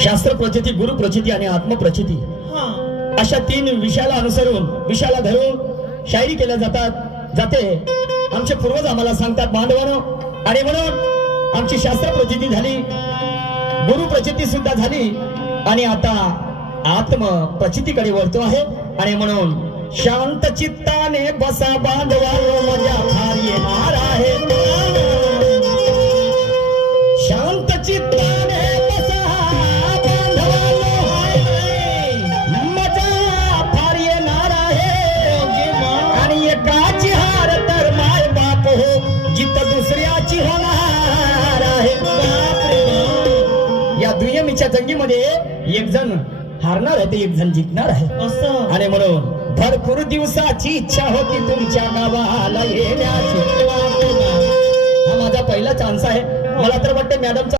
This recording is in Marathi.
शास्त्र प्रचिती, गुरु प्रचिती आणि आत्मप्रचिती अशा तीन विषयाला अनुसरून, विषयाला धरून शायरी केल्या जाते. आमचे पूर्वज आम्हाला सांगतात बांधवानो. आणि म्हणून आमची शास्त्र प्रचिती झाली, गुरु प्रचिती सुद्धा झाली आणि आता आत्म प्रचितीकडे वळतो आहे. आणि म्हणून शांत चित्ताने बसा बांधवानो, मजा फार येणार आहे. शांत चित्ताने बसा बांधवानो, मजा फार येणार आहे. आणि एकाची हार तर माय बाप हो, जित दुसऱ्याची होणार आहे. या दुय्यमीच्या जंगीमध्ये एक जण हारणार आहे, ते एक जण जिंकणार आहे. आणि म्हणून भरपूर दिवसाची इच्छा होती तुमच्या गावाला येण्याची. हा माझा पहिला चान्स आहे. मला तर वाटतं मॅडमचा